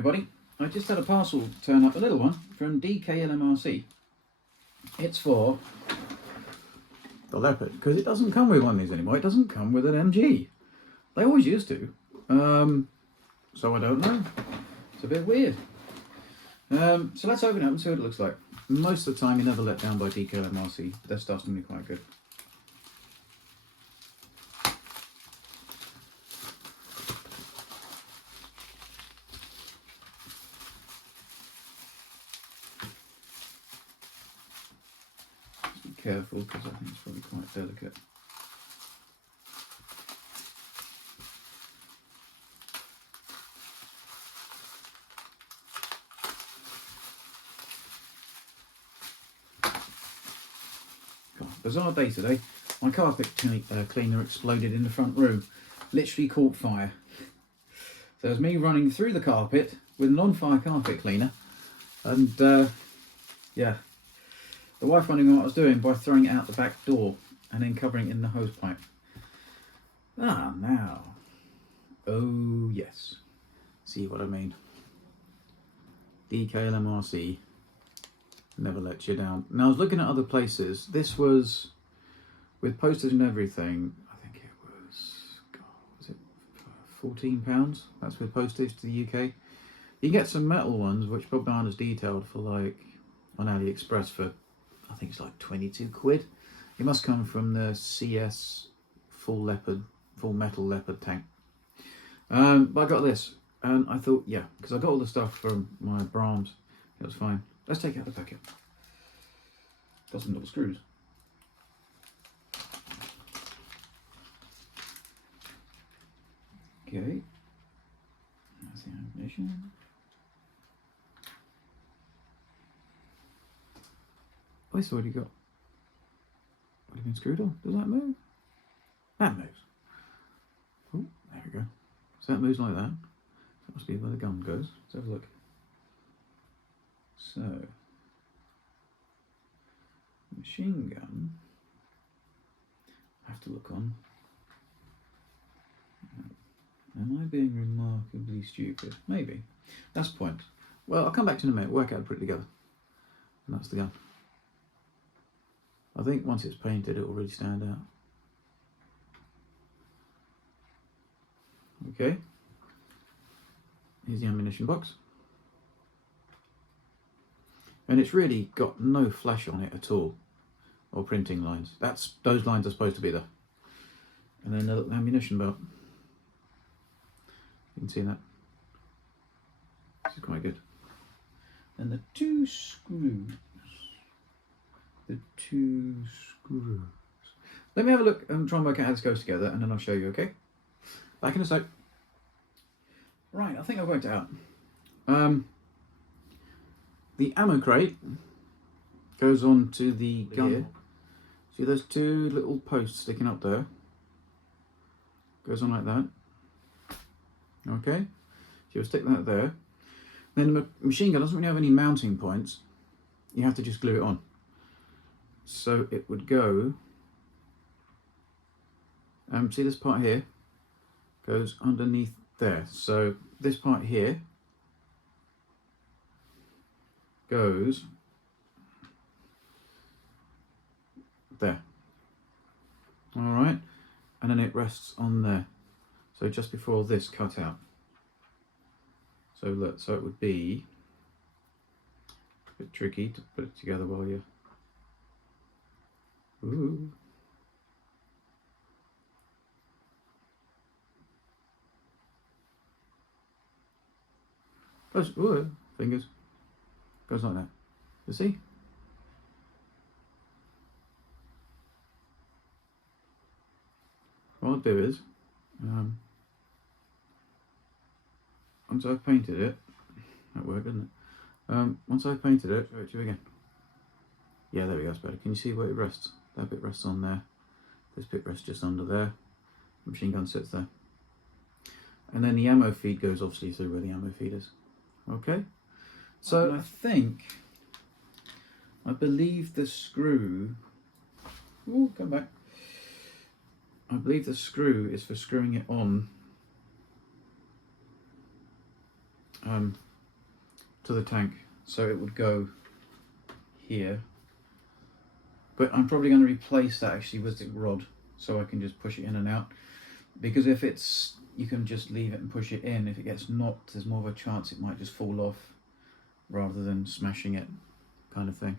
everybody, I just had a parcel turn up, a little one, from DKLMRC. It's for the Leopard, because it doesn't come with one of these anymore. It doesn't come with an MG. They always used to. So I don't know. It's a bit weird. So let's open it up and see what it looks like. Most of the time you're never let down by DKLMRC. Their stuff's going to be quite good. Careful, because I think it's probably quite delicate. God, bizarre day today. My carpet cleaner exploded in the front room. Literally caught fire. So it was me running through the carpet with an on-fire carpet cleaner, and yeah. The wife wondering what I was doing by throwing it out the back door and then covering it in the hose pipe. Ah, now. Oh, yes. See what I mean. DKLMRC never lets you down. Now, I was looking at other places. This was, with postage and everything, I think it was, God, was it £14? That's with postage to the UK. You can get some metal ones, which probably aren't as detailed, for like, on AliExpress for, I think it's like 22 quid. It must come from the CS full metal Leopard tank. But I got this, and I thought, yeah, because I got all the stuff from my Brahms, it was fine. Let's take out the packet. Got some little screws. Okay, that's the ammunition. Oh, it's already got. What have you been screwed on? Does that move? That moves. Oh, there we go. So that moves like that. That must be where the gun goes. Let's have a look. So, machine gun. I have to look on. Am I being remarkably stupid? Maybe. That's the point. Well, I'll come back to it in a minute. Work out and put it together. And that's the gun. I think once it's painted, it will really stand out. Okay. Here's the ammunition box. And it's really got no flash on it at all, or printing lines. Those lines are supposed to be there. And then the little ammunition belt. You can see that. This is quite good. And the two screws. Let me have a look and try and work out how this goes together, and then I'll show you, okay? Back in a sec. Right, I think I've worked it out. The ammo crate goes on to the gun here. See those two little posts sticking up there? Goes on like that. Okay, so you'll stick that there. Then the machine gun doesn't really have any mounting points. You have to just glue it on. So it would go, see this part here goes underneath there. So this part here goes there. All right, and then it rests on there. So just before this cut out. So look, so it would be a bit tricky to put it together while you're. Ooh. Goes, ooh, fingers. Goes like that. You see? What I'll do is, once I've painted it, that worked, didn't it? Once I've painted it, show it to you again. Yeah, there we go, that's better. Can you see where it rests? That bit rests on there. This bit rests just under there. The machine gun sits there. And then the ammo feed goes obviously through where the ammo feed is. Okay? So I believe the screw... Ooh, come back. I believe the screw is for screwing it on to the tank, so it would go here. But I'm probably going to replace that actually with the rod, so I can just push it in and out. Because if it's, you can just leave it and push it in. If it gets knocked, there's more of a chance it might just fall off rather than smashing it, kind of thing.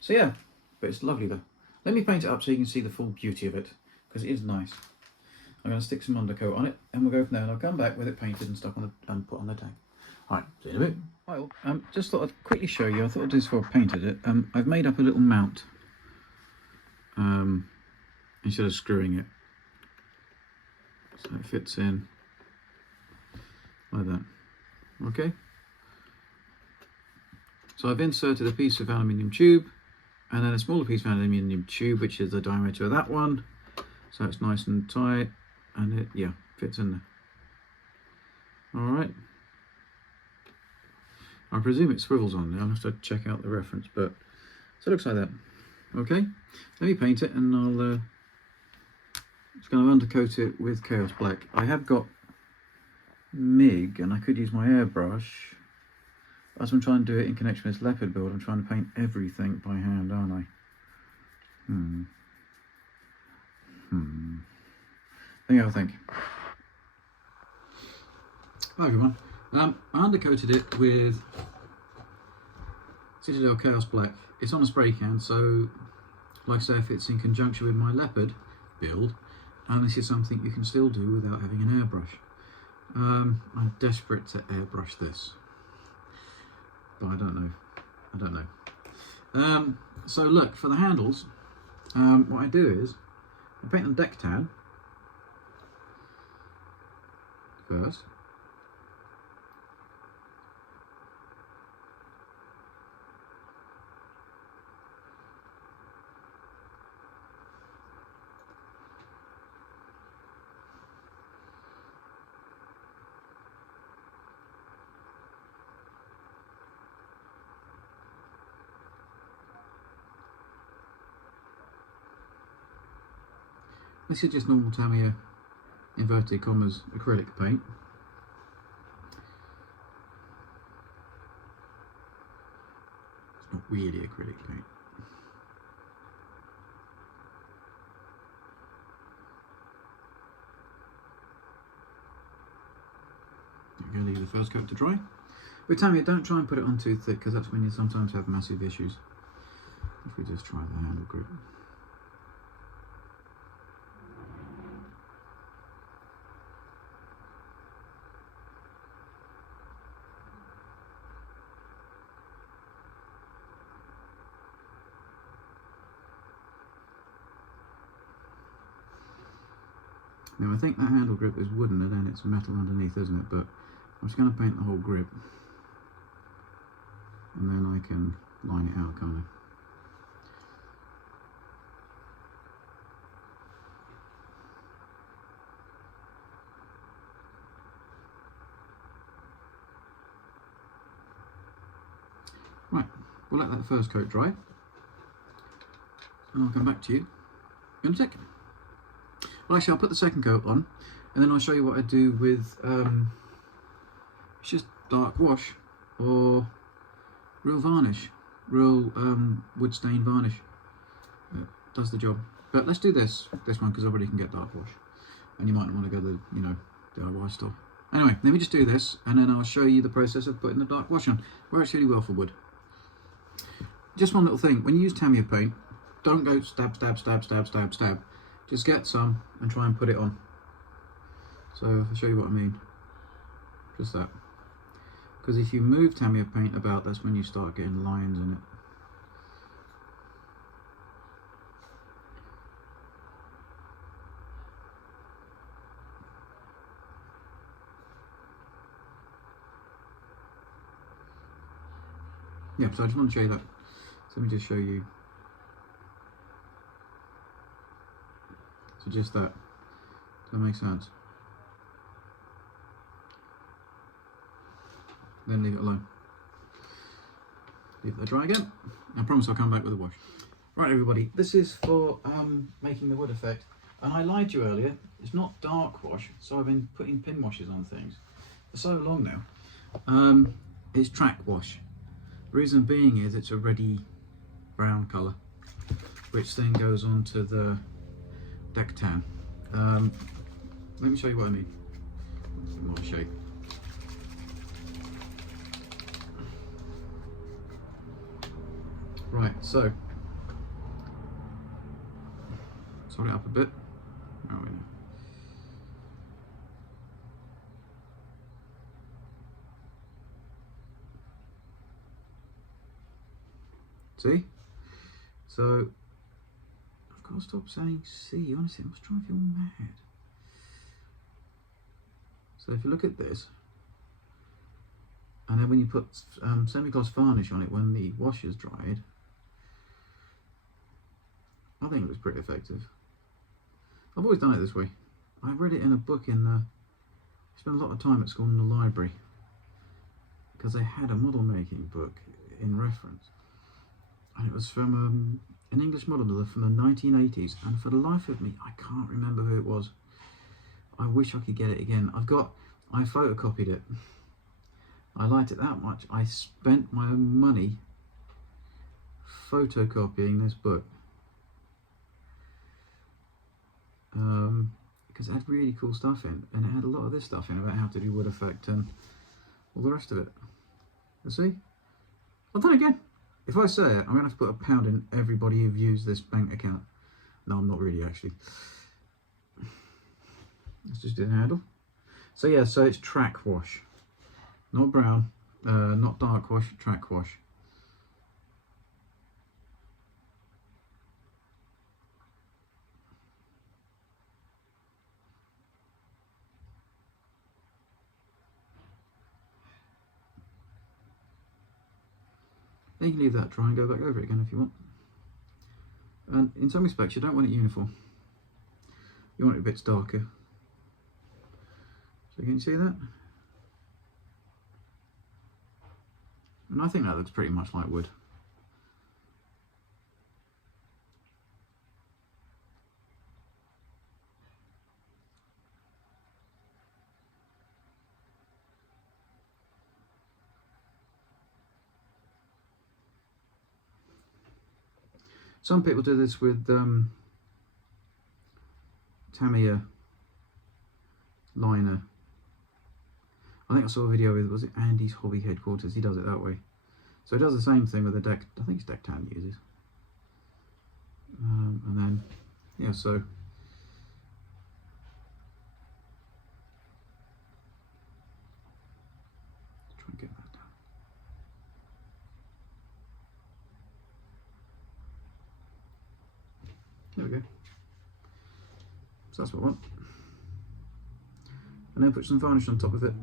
So yeah, but it's lovely though. Let me paint it up so you can see the full beauty of it, because it is nice. I'm going to stick some undercoat on it, and we'll go from there. And I'll come back with it painted and stuck on the and put on the tank. All right, see you in a bit. Well, just thought I'd quickly show you. I thought I'd do this before I painted it. I've made up a little mount instead of screwing it, so it fits in like that. Okay. So I've inserted a piece of aluminium tube, and then a smaller piece of aluminium tube, which is the diameter of that one. So it's nice and tight, and it, yeah, fits in there. All right. I presume it swivels on there. I'll have to check out the reference, but so it looks like that. Okay, let me paint it, and I'll just going to undercoat it with Chaos Black. I have got MIG, and I could use my airbrush. As I'm trying to do it in connection with this Leopard build, I'm trying to paint everything by hand, aren't I? Let me have a think. Hi everyone. I undercoated it with Citadel Chaos Black. It's on a spray can, so like I say, if it's in conjunction with my Leopard build, and this is something you can still do without having an airbrush. I'm desperate to airbrush this, but I don't know. So look, for the handles, what I do is I paint them deck tan first. This is just normal Tamiya, inverted commas, acrylic paint. It's not really acrylic paint. I'm going to leave the first coat to dry. With Tamiya, don't try and put it on too thick, because that's when you sometimes have massive issues. If we just try the handle grip. Now I think that handle grip is wooden and then it's metal underneath, isn't it? But I'm just going to paint the whole grip, and then I can line it out, can't I? Right, we'll let that first coat dry, and I'll come back to you in a sec. Well, actually, I'll put the second coat on, and then I'll show you what I do with it's just dark wash or real varnish, real wood stain varnish. It does the job. But let's do this one, because everybody can get dark wash, and you might not want to go the DIY stuff. Anyway, let me just do this, and then I'll show you the process of putting the dark wash on. Works really well for wood. Just one little thing: when you use Tamiya paint, don't go stab, stab, stab, stab, stab, stab. Just get some and try and put it on. So I'll show you what I mean. Just that. Because if you move Tamiya paint about, that's when you start getting lines in it. Yeah, so I just want to show you that. So let me just show you. So just that. Does that make sense? Then leave it alone. Leave that dry again. I promise I'll come back with a wash. Right everybody, this is for making the wood effect. And I lied to you earlier, it's not dark wash, so I've been putting pin washes on things for so long now. it's track wash. The reason being is it's a ready brown colour, which then goes onto the deck tan. Let me show you what I mean. It's a bit more shape. Right, so sort it up a bit. Oh, we know. See? So I've got to stop saying C. Honestly, it must drive you all mad. So if you look at this, and then when you put semi-gloss varnish on it when the wash is dried, I think it looks pretty effective. I've always done it this way. I read it in a book I spent a lot of time at school in the library because they had a model making book in reference, and it was from an English modeler from the 1980s, and for the life of me I can't remember who it was. I wish I could get it again. I photocopied it. I liked it that much. I spent my own money photocopying this book. Because it had really cool stuff in, and it had a lot of this stuff in about how to do wood effect and all the rest of it. You see? Well, then again, if I say it, I'm going to have to put £1 in everybody who've used this bank account. No, I'm not really, actually. Let's just do the handle. So yeah, so it's track wash. Not brown, not dark wash, track wash. Then you can leave that dry and go back over it again if you want. And in some respects, you don't want it uniform. You want it a bit darker. So can you see that? And I think that looks pretty much like wood. Some people do this with Tamiya liner. I think I saw a video with, was it Andy's Hobby Headquarters? He does it that way. So he does the same thing with the deck, I think it's deck tan he uses. And then, yeah, so. Try and get that down. There we go. So that's what I want. And then put some varnish on top of it.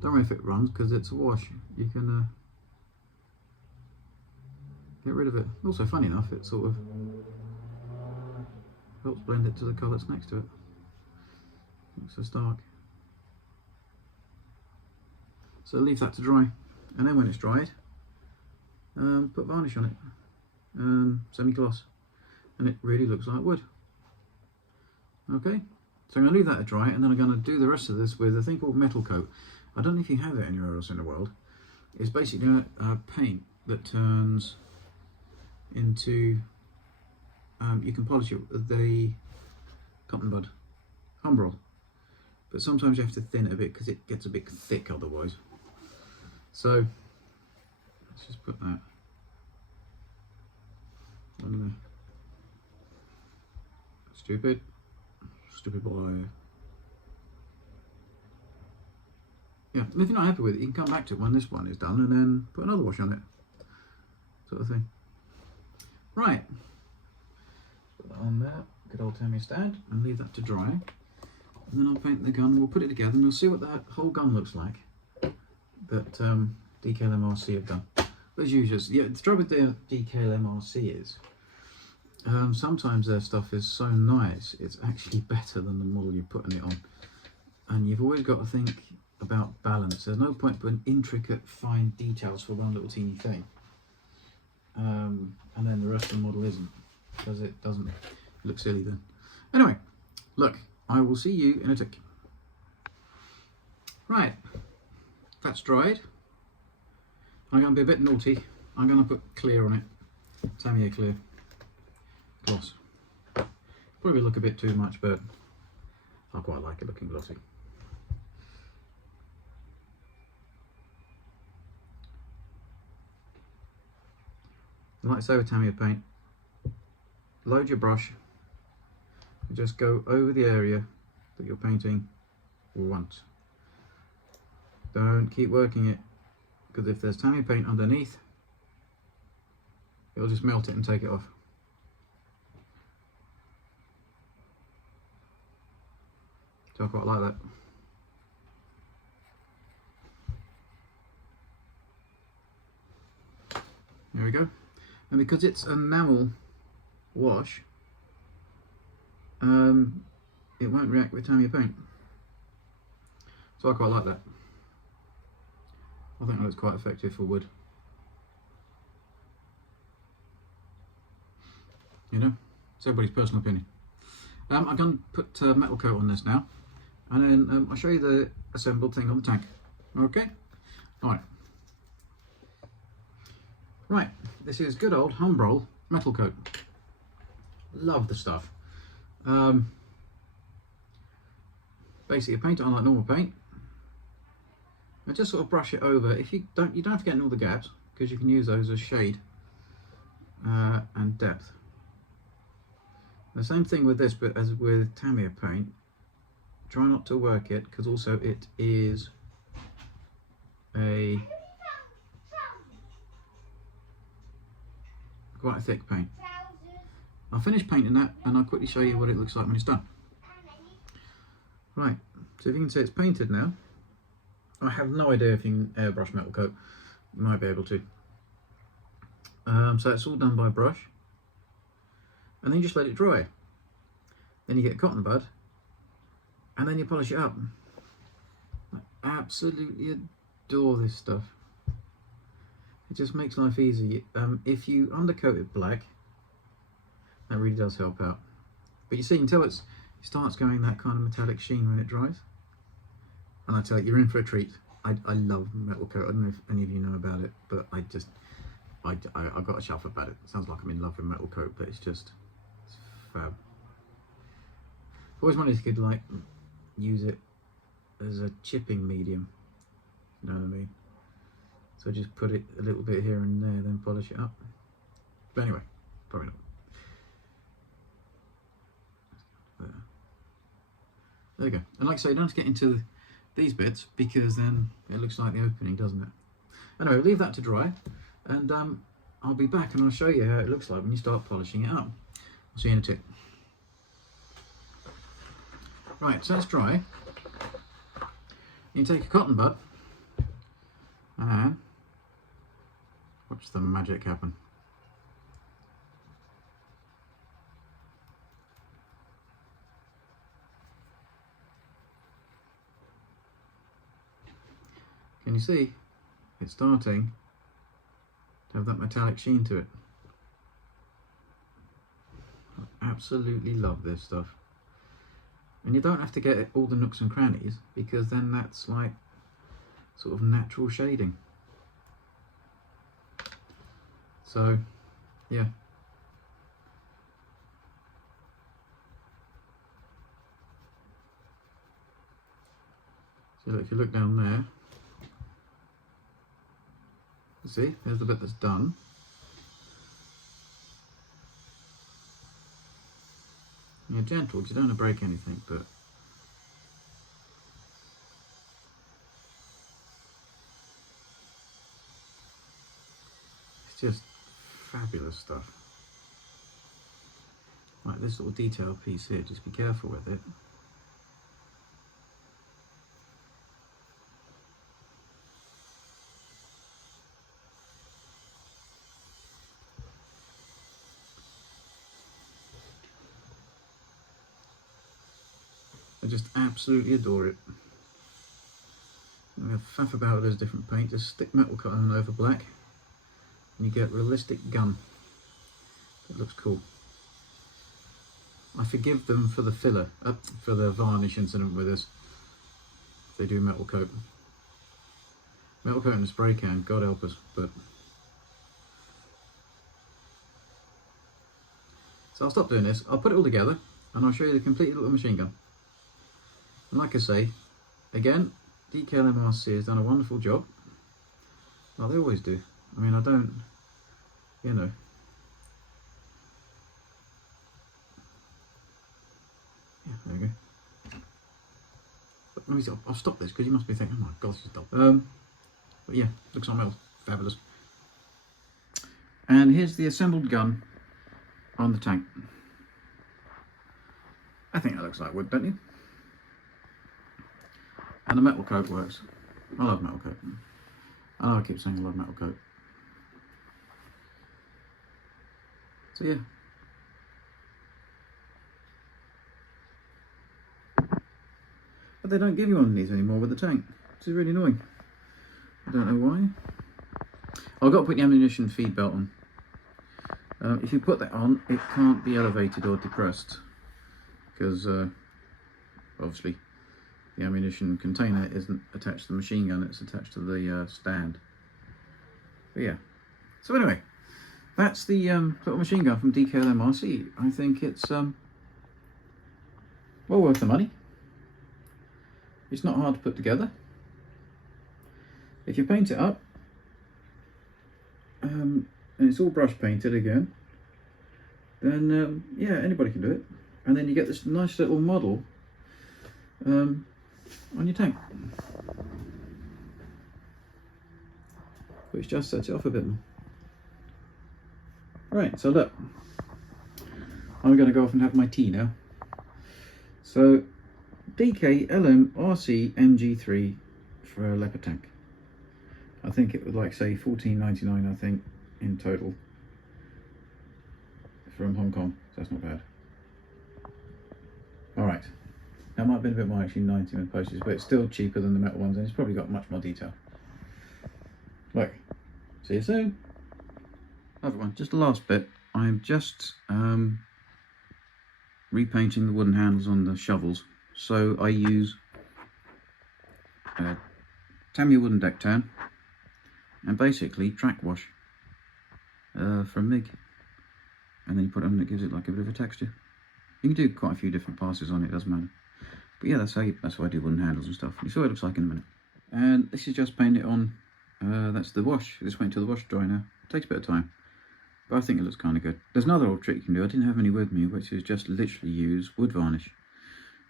Don't worry if it runs because it's a wash. You can get rid of it. Also, funny enough, it sort of helps blend it to the colours next to it. Looks so stark. So leave that to dry, and then when it's dried, put varnish on it, semi-gloss, and it really looks like wood. Okay, so I'm going to leave that to dry, and then I'm going to do the rest of this with a thing called Metalcote. I don't know if you have it anywhere else in the world. It's basically a paint that turns into, you can polish it with the cotton bud, humbrol, but sometimes you have to thin it a bit because it gets a bit thick otherwise. So let's just put that on there. Stupid boy. Yeah, and if you're not happy with it, you can come back to it when this one is done and then put another wash on it, sort of thing. Right, put that on there, good old Tamiya stand, and leave that to dry. And then I'll paint the gun, we'll put it together, and you'll see what that whole gun looks like that DKLMRC have done. But as usual, yeah, the trouble with the DKLMRC is sometimes their stuff is so nice, it's actually better than the model you're putting it on. And you've always got to think about balance. There's no point putting intricate, fine details for one little teeny thing, and then the rest of the model isn't, because it doesn't look silly then. Anyway, look, I will see you in a tick. Right, that's dried. I'm going to be a bit naughty. I'm going to put clear on it. Tamiya clear gloss. Probably look a bit too much, but I quite like it looking glossy. Like I say with Tamiya paint, load your brush and just go over the area that you're painting once. Don't keep working it, because if there's Tamiya paint underneath, it'll just melt it and take it off. So I quite like that. There we go. And because it's an enamel wash, it won't react with Tamiya paint. So I quite like that. I think that looks quite effective for wood. You know, it's everybody's personal opinion. I'm going to put Metalcote on this now, and then I'll show you the assembled thing on the tank. Okay? Alright. Right, this is good old Humbrol Metalcote. Love the stuff. Basically, paint it on like normal paint. I just sort of brush it over. If you don't have to get in all the gaps, because you can use those as shade and depth. The same thing with this, but as with Tamiya paint, try not to work it, because also it is quite a thick paint. I'll finish painting that and I'll quickly show you what it looks like when it's done. Right, so if you can see it's painted now. I have no idea if you can airbrush Metalcote. You might be able to. So it's all done by brush. And then you just let it dry. Then you get a cotton bud, and then you polish it up. I absolutely adore this stuff. It just makes life easy. If you undercoat it black, that really does help out. But you see, until it starts going that kind of metallic sheen when it dries, and I tell you, you're in for a treat. I love Metalcote. I don't know if any of you know about it, but I've got a chuff about it. It sounds like I'm in love with Metalcote, but it's fab. I've always wondered if you could like use it as a chipping medium. You know what I mean? So just put it a little bit here and there, then polish it up. But anyway, probably not. There you go. And like I say, you don't have to get into these bits, because then it looks like the opening, doesn't it? Anyway, we'll leave that to dry, and I'll be back and I'll show you how it looks like when you start polishing it up. I'll see you in a tick. Right, so that's dry. You take a cotton bud and watch the magic happen. Can you see? It's starting to have that metallic sheen to it. I absolutely love this stuff. And you don't have to get all the nooks and crannies, because then that's like sort of natural shading. So, yeah. So if you look down there, you see, there's the bit that's done. And you're gentle, because you don't want to break anything, but it's just fabulous stuff. Like this little detail piece here, just be careful with it. I just absolutely adore it. We have faff about with those different paints. Just stick Metalcote on over black, and you get realistic gun. It looks cool. I forgive them for the filler, for the varnish incident with this. If they do Metalcote. Metal coat in the spray can, God help us. But so I'll stop doing this. I'll put it all together and I'll show you the complete little machine gun. And like I say, again, DKLMRC has done a wonderful job. Well, they always do. I mean, I don't, you know. Yeah, there we go. But let me see, I'll stop this because you must be thinking, oh my god, this is dull. But yeah, looks like metal. Fabulous. And here's the assembled gun on the tank. I think that looks like wood, don't you? And the metal coat works. I love metal coat. I know I keep saying I love metal coat. So yeah. But they don't give you one of these anymore with the tank, which is really annoying. I don't know why. I've got to put the ammunition feed belt on. If you put that on, it can't be elevated or depressed because obviously the ammunition container isn't attached to the machine gun, it's attached to the stand. But yeah. So anyway, that's the little machine gun from DKLMRC. I think it's well worth the money. It's not hard to put together. If you paint it up, and it's all brush painted again, then yeah, anybody can do it. And then you get this nice little model on your tank, which just sets it off a bit more. Right, so look, I'm going to go off and have my tea now. So DKLMRC MG3 for a Leopard tank. I think it would like say $14.99 I think in total from Hong Kong, so that's not bad. Alright, that might have been a bit more actually, 90 with postage, but it's still cheaper than the metal ones and it's probably got much more detail. Look, see you soon. Another one, just the last bit. I'm just repainting the wooden handles on the shovels. So I use Tamiya wooden deck tan and basically track wash from MIG, and then you put it on and it gives it like a bit of a texture. You can do quite a few different passes on it, doesn't matter. But yeah, that's how I do wooden handles and stuff. You see what it looks like in a minute. And this is just painting it on. That's the wash. Just wait until the wash dry now. It takes a bit of time, but I think it looks kind of good. There's another old trick you can do. I didn't have any with me, which is just literally use wood varnish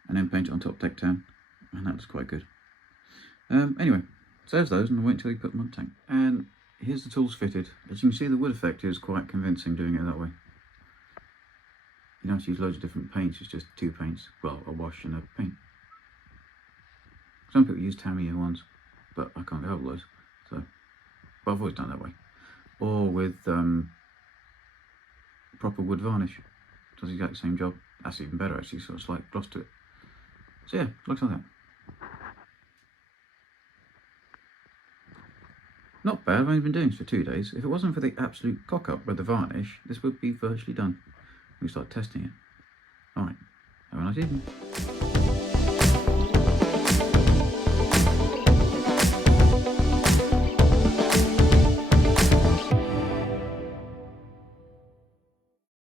and then paint it on top deck tan, and that looks quite good. Anyway, save those and I'll wait until you put them on the tank. And here's the tools fitted. As you can see, the wood effect is quite convincing doing it that way. You don't have to use loads of different paints, it's just two paints, well, a wash and a paint. Some people use Tamiya ones, but I can't help those, so, but I've always done it that way. Or with proper wood varnish, does the exact same job. That's even better actually, sort of slight gloss to it. So yeah, looks like that. Not bad, I've only been doing this for 2 days. If it wasn't for the absolute cock up with the varnish, this would be virtually done. We start testing it. Alright, have a nice evening.